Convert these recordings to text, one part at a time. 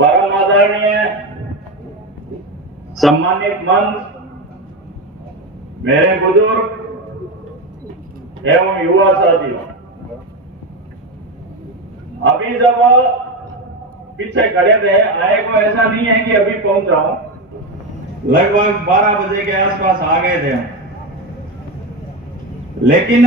परम आदरणीय सम्मानित मंच, मेरे बुजुर्ग एवं युवा साथियों, अभी जब पीछे खड़े थे, आए को ऐसा नहीं है कि अभी पहुंच रहा हूं, लगभग 12 बजे के आसपास आ गए थे हम। लेकिन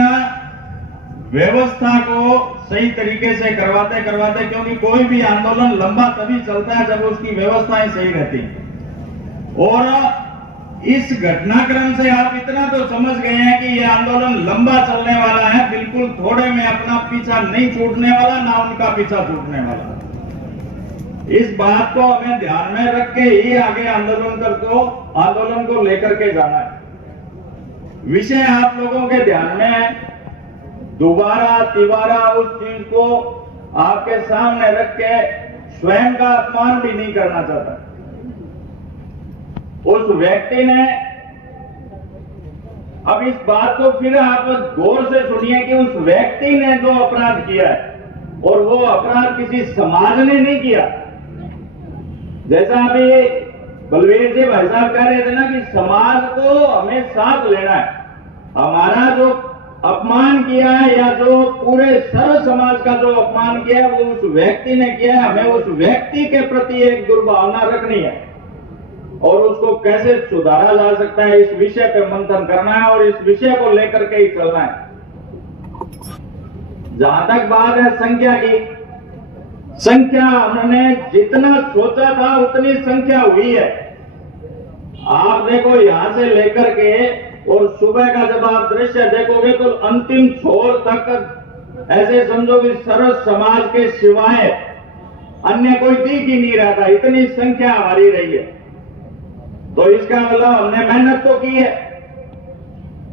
व्यवस्था को सही तरीके से करवाते करवाते, क्योंकि कोई भी आंदोलन लंबा तभी चलता है जब उसकी व्यवस्थाएं सही रहती हैं। और इस घटनाक्रम से आप इतना तो समझ गए हैं कि ये आंदोलन लंबा चलने वाला है, बिल्कुल थोड़े में अपना पीछा नहीं छूटने वाला, ना उनका पीछा छूटने वाला। इस बात को हमें ध्यान में रख के ही आगे आंदोलन को लेकर के जाना है। विषय आप लोगों के ध्यान में है, दोबारा तिबारा उस चीज को आपके सामने रख के स्वयं का अपमान भी नहीं करना चाहता। उस व्यक्ति ने, अब इस बात को फिर आप गौर से सुनिए कि उस व्यक्ति ने जो अपराध किया है, और वो अपराध किसी समाज ने नहीं किया। जैसा अभी बलवीर जी भाई साहब कह रहे थे ना कि समाज को हमें साथ लेना है। हमारा जो अपमान किया है या जो पूरे सर्व समाज का जो अपमान किया है वो उस व्यक्ति ने किया है। हमें उस व्यक्ति के प्रति एक दुर्भावना रखनी है और उसको कैसे सुधारा जा सकता है, इस विषय पे मंथन करना है और इस विषय को लेकर के ही चलना है। जहां तक बात है संख्या की, संख्या हमने जितना सोचा था उतनी संख्या हुई है। आप देखो यहां से लेकर के और सुबह का जब आप दृश्य देखोगे तो अंतिम छोर तक ऐसे समझो कि सर्व समाज के सिवाय अन्य कोई दिख ही नहीं रहता, इतनी संख्या हमारी रही है। तो इसका मतलब हमने मेहनत तो की है,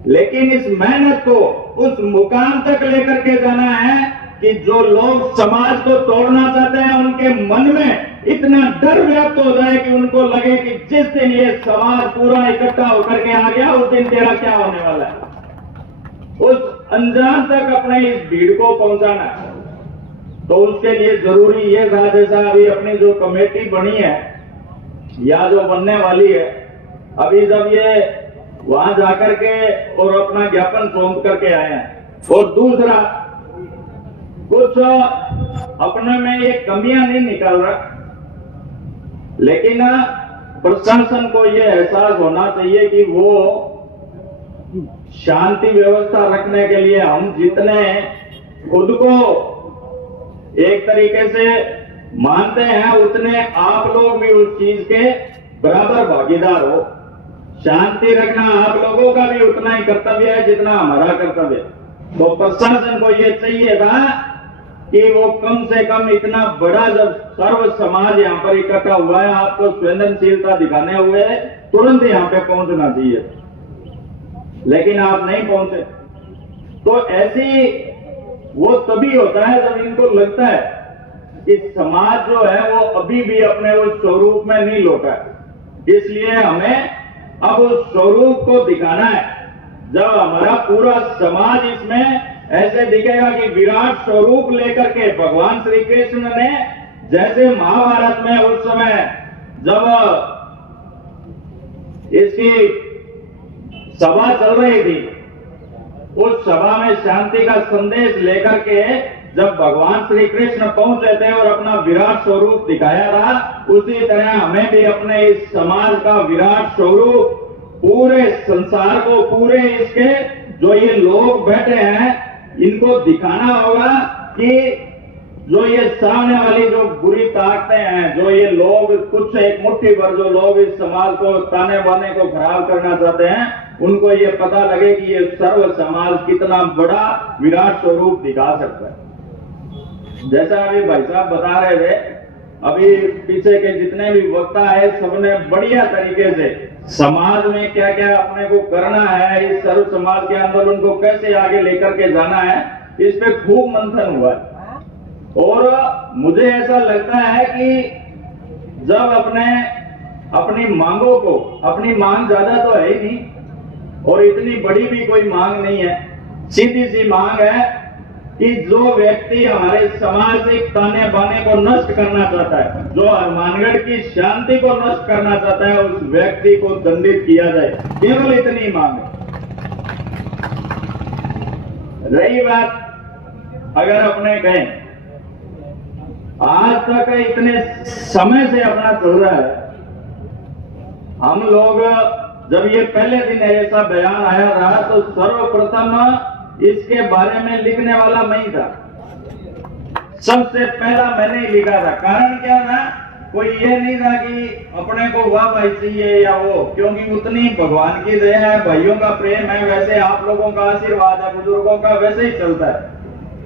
लेकिन इस मेहनत को उस मुकाम तक लेकर के जाना है कि जो लोग समाज को तोड़ना चाहते हैं उनके मन में इतना डर व्याप्त हो जाए कि उनको लगे कि जिस दिन ये समाज पूरा इकट्ठा होकर के आ गया उस दिन तेरा क्या होने वाला है। उस अंजाम तक अपने इस भीड़ को पहुंचाना है। तो उसके लिए जरूरी ये था, जैसा अभी अपनी जो कमेटी बनी है या जो बनने वाली है, अभी जब ये वहां जाकर के और अपना ज्ञापन सौंप करके आए हैं, और दूसरा कुछ अपने में ये कमियां नहीं निकल रहा, लेकिन प्रशासन को ये एहसास होना चाहिए कि वो शांति व्यवस्था रखने के लिए हम जितने खुद को एक तरीके से मानते हैं उतने आप लोग भी उस चीज के बराबर भागीदार हो। शांति रखना आप लोगों का भी उतना ही कर्तव्य है जितना हमारा कर्तव्य है। तो प्रशासन को ये चाहिए था कि वो कम से कम इतना बड़ा जब सर्व समाज यहाँ पर इकट्ठा हुआ है, आपको संवेदनशीलता दिखाने हुए तुरंत यहाँ पे पहुंचना चाहिए, लेकिन आप नहीं पहुंचे। तो ऐसी वो तभी होता है जब इनको लगता है कि समाज जो है वो अभी भी अपने उस स्वरूप में नहीं लौटा है। इसलिए हमें अब उस स्वरूप को दिखाना है। जब हमारा पूरा समाज इसमें ऐसे दिखेगा कि विराट स्वरूप लेकर के भगवान श्री कृष्ण ने, जैसे महाभारत में उस समय जब इसकी सभा चल रही थी, उस सभा में शांति का संदेश लेकर के जब भगवान श्री कृष्ण पहुंचे थे और अपना विराट स्वरूप दिखाया था, उसी तरह हमें भी अपने इस समाज का विराट स्वरूप पूरे संसार को, पूरे इसके जो ये लोग बैठे हैं इनको दिखाना होगा कि जो ये सामने वाली जो बुरी ताकतें हैं, जो ये लोग कुछ एक मुट्ठी भर जो लोग इस समाज को ताने बाने को खराब करना चाहते हैं, उनको ये पता लगे कि ये सर्व समाज कितना बड़ा विराट स्वरूप दिखा सकता है। जैसा अभी भाई साहब बता रहे थे, अभी पीछे के जितने भी वक्ता है सबने बढ़िया तरीके से समाज में क्या क्या अपने को करना है, इस सर्व समाज के आंदोलन को कैसे आगे लेकर के जाना है, इस पे खूब मंथन हुआ है। और मुझे ऐसा लगता है कि जब अपनी मांगों को, अपनी मांग ज्यादा तो है ही नहीं और इतनी बड़ी भी कोई मांग नहीं है, सीधी सी मांग है कि जो व्यक्ति हमारे सामाजिक ताने बाने को नष्ट करना चाहता है, जो हनुमानगढ़ की शांति को नष्ट करना चाहता है, उस व्यक्ति को दंडित किया जाए, केवल इतनी मांग है। रही बात अगर अपने गए, आज तक इतने समय से अपना चल रहा है, हम लोग जब ये पहले दिन ऐसा बयान आया था तो सर्वप्रथम इसके बारे में लिखने वाला मैं ही था, सबसे पहला मैंने ही लिखा था। कारण क्या था, कोई ये नहीं था कि अपने को वाह भाई चाहिए या वो, क्योंकि उतनी भगवान की दया है, भाइयों का प्रेम है, वैसे आप लोगों का आशीर्वाद है, बुजुर्गों का, वैसे ही चलता है।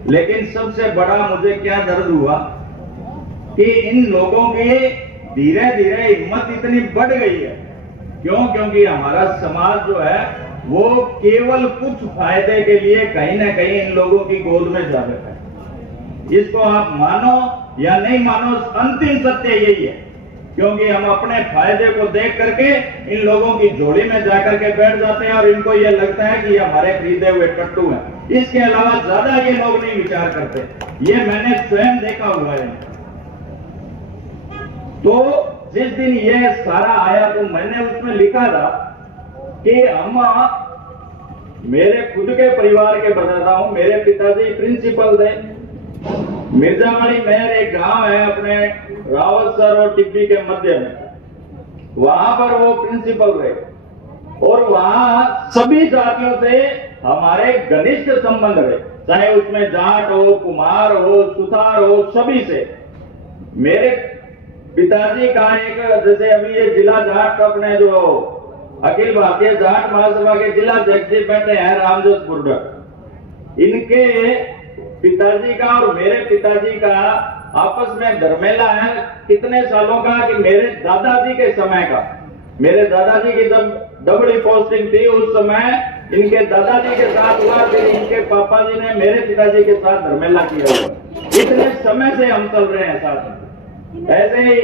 लेकिन सबसे बड़ा मुझे क्या दर्द हुआ कि इन लोगों की धीरे धीरे हिम्मत इतनी बढ़ गई है। क्यों? क्योंकि हमारा समाज जो है वो केवल कुछ फायदे के लिए कहीं ना कहीं इन लोगों की गोद में जा रखा है। इसको आप मानो या नहीं मानो, अंतिम सत्य यही है। क्योंकि हम अपने फायदे को देख करके इन लोगों की झोली में जाकर के बैठ जाते हैं और इनको ये लगता है कि ये हमारे खरीदे हुए टट्टू हैं। इसके अलावा ज्यादा ये लोग नहीं विचार करते, ये मैंने स्वयं देखा हुआ है। तो जिस दिन ये सारा आया तो मैंने उसमें लिखा था कि हम, मेरे खुद के परिवार के बताता हूं, मेरे पिताजी प्रिंसिपल थे, मिर्जावाड़ी मेहर एक गांव है अपने रावतसर और टिब्बी के मध्य में, वहां पर वो प्रिंसिपल रहे और वहां सभी जातियों से हमारे घनिष्ठ संबंध रहे, चाहे उसमें जाट हो, कुमार हो, सुथार हो, सभी से। मेरे पिताजी का एक, जैसे अभी ये जिला जाट अपने जो अखिल भारतीय जाट महासभा के जिला अध्यक्ष बैठे हैं रामजोत बुर्डक, इनके पिताजी का और मेरे पिताजी का आपस में धर्मेला है कितने सालों का कि मेरे दादाजी के समय का, मेरे दादाजी की जब डबली पोस्टिंग थी उस समय इनके दादाजी के साथ हुआ, फिर इनके पापा जी ने मेरे पिताजी के साथ धर्मेला किया हुआ। इतने समय से हम चल रहे हैं साथ में। ऐसे ही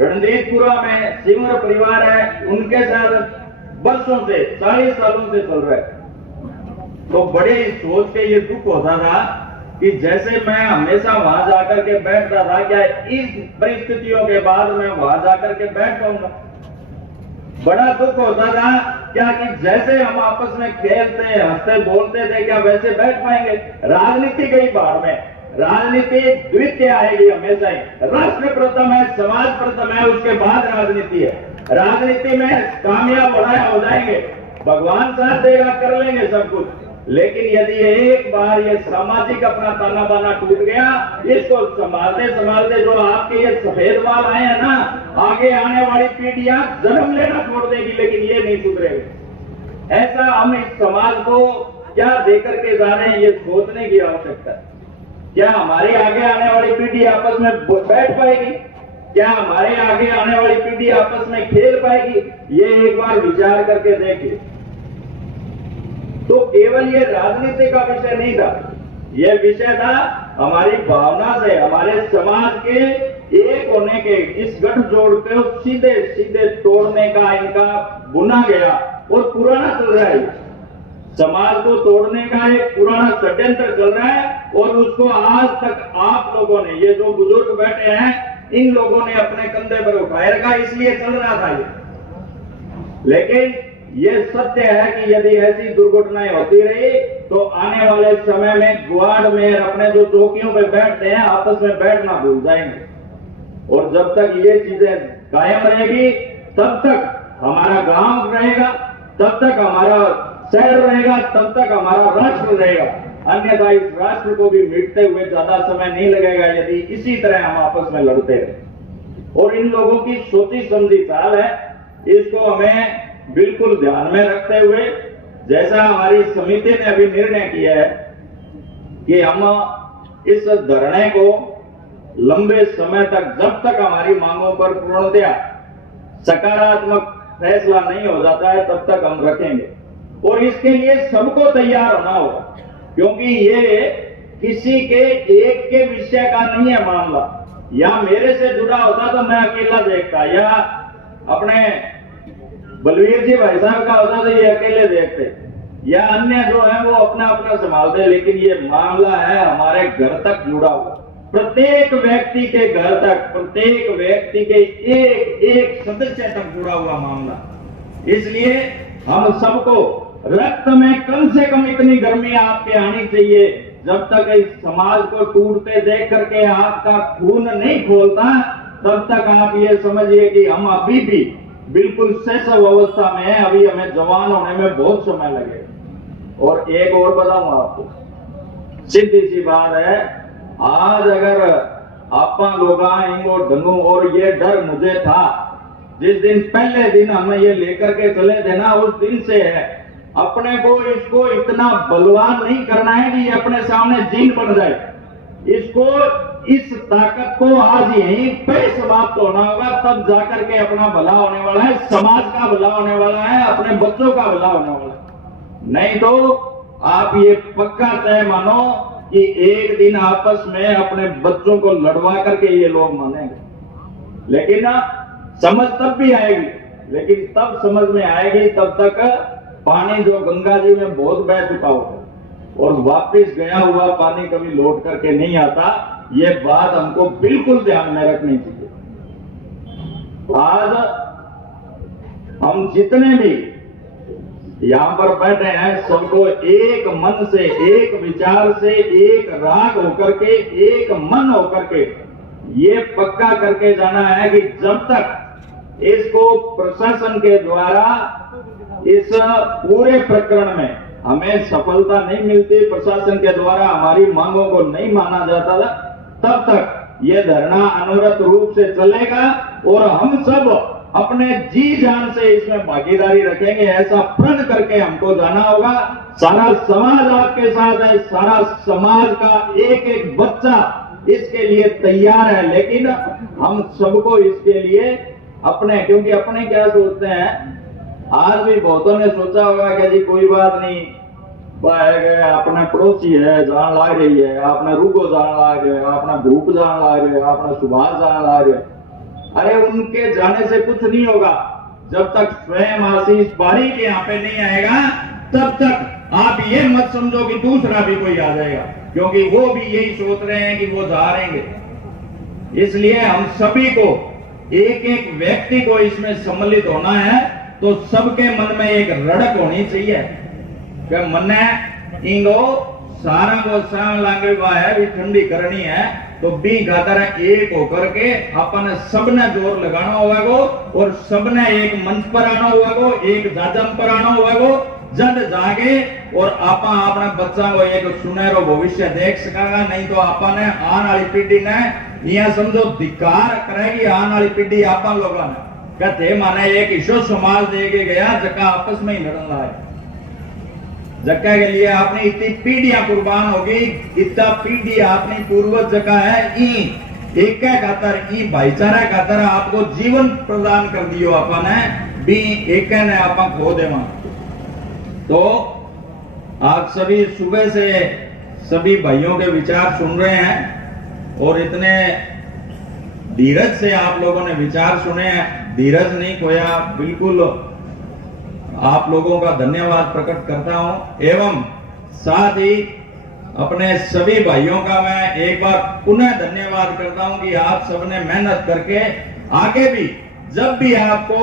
रणजीतपुरा में सिंगर परिवार है, उनके साथ वर्षों से 40 सालों से चल रहा है। तो बड़े सोच के ये दुख होता था कि जैसे मैं हमेशा वहां जाकर के बैठता था, क्या इस परिस्थितियों के बाद मैं वहां जाकर के बैठ पाऊंगा। बड़ा दुख होता था क्या कि जैसे हम आपस में खेलते हंसते बोलते थे, क्या वैसे बैठ पाएंगे। राजनीति गई बाहर में, राजनीति द्वितीय आएगी हमेशा ही। राष्ट्र प्रथम है, समाज प्रथम है, उसके बाद राजनीति है। राजनीति में कामयाब हो जाएंगे, भगवान साथ देगा, कर लेंगे सब कुछ। लेकिन यदि एक बार ये सामाजिक अपना ताना बाना टूट गया, इसको संभालते संभालते जो आपके ये सफेद बाल आए हैं ना, आगे आने वाली पीढ़ियां जन्म लेना छोड़ देगी, लेकिन ये नहीं सुधरेगा। ऐसा हम इस समाज को क्या देकर के जा रहे हैं, ये सोचने की आवश्यकता है। क्या हमारी आगे आने वाली पीढ़ी आपस में बैठ पाएगी? क्या हमारे आगे आने वाली पीढ़ी आपस में खेल पाएगी? ये एक बार विचार करके देखिए। तो केवल ये राजनीति का विषय नहीं था, यह विषय था हमारी भावना से, हमारे समाज के एक होने के, इस गठजोड़ को सीधे सीधे तोड़ने का इनका बुना गया और पुराना चल रहा है। समाज को तोड़ने का एक पुराना षड्यंत्र चल रहा है और उसको आज तक आप लोगों ने, ये जो बुजुर्ग बैठे हैं, इन लोगों ने अपने कंधे पर उठाए रखा, इसलिए चल रहा था ये। लेकिन ये सत्य है कि यदि ऐसी दुर्घटनाएं होती रही तो आने वाले समय में ग्वाड़ में अपने जो चौकियों पे बैठते हैं आपस में बैठना भूल जाएंगे। और जब तक ये चीजें कायम रहेगी तब तक हमारा गांव रहेगा, तब तक हमारा शहर रहेगा, तब तक हमारा राष्ट्र रहेगा। अन्यथा इस राष्ट्र को भी मिटते हुए ज्यादा समय नहीं लगेगा यदि इसी तरह हम आपस में लड़ते रहे। और इन लोगों की सोची समझी चाल है, इसको हमें बिल्कुल ध्यान में रखते हुए, जैसा हमारी समिति ने अभी निर्णय किया है कि हम इस धरने को लंबे समय तक, जब तक हमारी मांगों पर पूर्णतया सकारात्मक फैसला नहीं हो जाता है, तब तक हम रखेंगे। और इसके लिए सबको तैयार होना होगा, क्योंकि ये किसी के एक के विषय का नहीं है मामला। या मेरे से जुड़ा होता तो मैं अकेला देखता, या अपने बलवीर जी भाई साहब का होता तो ये अकेले देखते। या अन्य जो है वो अपना अपना संभाल दे, लेकिन ये मामला है हमारे घर तक जुड़ा हुआ, प्रत्येक व्यक्ति के घर तक, प्रत्येक व्यक्ति के एक एक सदस्य तक जुड़ा हुआ मामला। इसलिए हम सबको रक्त में कम से कम इतनी गर्मी आपके आनी चाहिए, जब तक इस समाज को टूटते देख करके आपका खून नहीं खोलता, तब तक आप ये समझिए कि हम अभी भी बिल्कुल शैशव अवस्था में है, अभी हमें जवान होने में बहुत समय लगेगा। और एक और बताऊं आपको, सीधी सी बात है, आज अगर आपा लोग इंगो ढंगो, और ये डर मुझे था जिस दिन पहले दिन हमें ये लेकर के चले थे ना, उस दिन से है अपने को इसको इतना बलवान नहीं करना है कि ये अपने सामने जीन बन जाए। इसको, इस ताकत को आज यहीं पे समाप्त होना होगा, तब जाकर के अपना भला होने वाला है, समाज का भला होने वाला है, अपने बच्चों का भला होने वाला है। नहीं तो आप ये पक्का तय मानो कि एक दिन आपस में अपने बच्चों को लड़वा करके ये लोग मानेंगे। लेकिन ना समझ तब भी आएगी, लेकिन तब समझ में आएगी तब तक पानी जो गंगा जी में बहुत बह चुका होगा, और वापस गया हुआ पानी कभी लौट करके नहीं आता। ये बात हमको बिल्कुल ध्यान में रखनी चाहिए। आज हम जितने भी यहां पर बैठे हैं, सबको एक मन से, एक विचार से, एक राग होकर के, एक मन होकर के ये पक्का करके जाना है कि जब तक इसको प्रशासन के द्वारा इस पूरे प्रकरण में हमें सफलता नहीं मिलती, प्रशासन के द्वारा हमारी मांगों को नहीं माना जाता था, तब तक ये धरना अनवरत रूप से चलेगा और हम सब अपने जी जान से इसमें भागीदारी रखेंगे। ऐसा प्रण करके हमको जाना होगा। सारा समाज आपके साथ है, सारा समाज का एक एक बच्चा इसके लिए तैयार है, लेकिन हम सबको इसके लिए अपने, क्योंकि अपने क्या सोचते हैं, आज भी बहुतों ने सोचा होगा कि जी कोई बात नहीं, अपना पड़ोसी है जान लाग रही है, आपने रूगो जान लाग रहे, अपना भूप जान लाग रहे, अपना सुभाष जान लाग रहे। अरे उनके जाने से कुछ नहीं होगा, जब तक स्वयं आशीष पारीक यहाँ पे नहीं आएगा तब तक आप ये मत समझो कि दूसरा भी कोई आ जाएगा, क्योंकि वो भी यही सोच रहे हैं कि वो जा रहेंगे। इसलिए हम सभी को, एक एक व्यक्ति को इसमें सम्मिलित होना है, तो सबके मन में एक रड़क होनी चाहिए कि मन इंगो सारा को साम लागे हुआ है भी ठंडी करनी है, तो बी खातर एक होकर के अपन सबने जोर लगाना होगा गो, और सबने एक मंच पर आना होगा गो, एक जाजम पर आना होगा गो, जब जागे और आपा अपने बच्चा को एक सुनहरो भविष्य देख सकेगा। नहीं तो आपा ने आने वाली पीढ़ी ने यह समझो धिक्कार करेगी, आने वाली पीढ़ी आपा लोगों ने कहते माने एक ईशो समाज दे के गया जगह आपस में ही लड़न लाए, जगह के लिए आपने इतनी पीढ़ियां कुर्बान होगी, इतना पीढ़ी आपने पूर्वज जगह है, एक खातर ई भाईचारा खातर आपको जीवन प्रदान कर दियो अपन है भी एक ने आप खो देवा। तो आप सभी सुबह से सभी भाइयों के विचार सुन रहे हैं और इतने धीरज से आप लोगों ने विचार सुने हैं, धीरज नहीं खोया, बिल्कुल आप लोगों का धन्यवाद प्रकट करता हूं। एवं साथ ही अपने सभी भाइयों का मैं एक बार पुनः धन्यवाद करता हूं कि आप सबने मेहनत करके आगे भी, जब भी आपको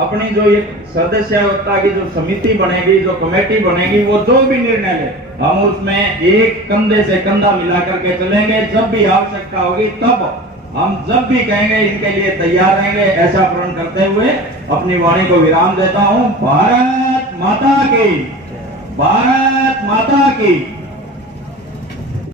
अपनी जो ये सदस्यता की जो समिति बनेगी, जो कमेटी बनेगी, वो जो भी निर्णय ले, हम उसमें एक कंधे से कंधा मिला करके चलेंगे। जब भी आवश्यकता होगी तब हम जब भी कहेंगे इनके लिए तैयार रहेंगे, ऐसा प्रण करते हुए अपनी वाणी को विराम देता हूं। भारत माता की, भारत माता की।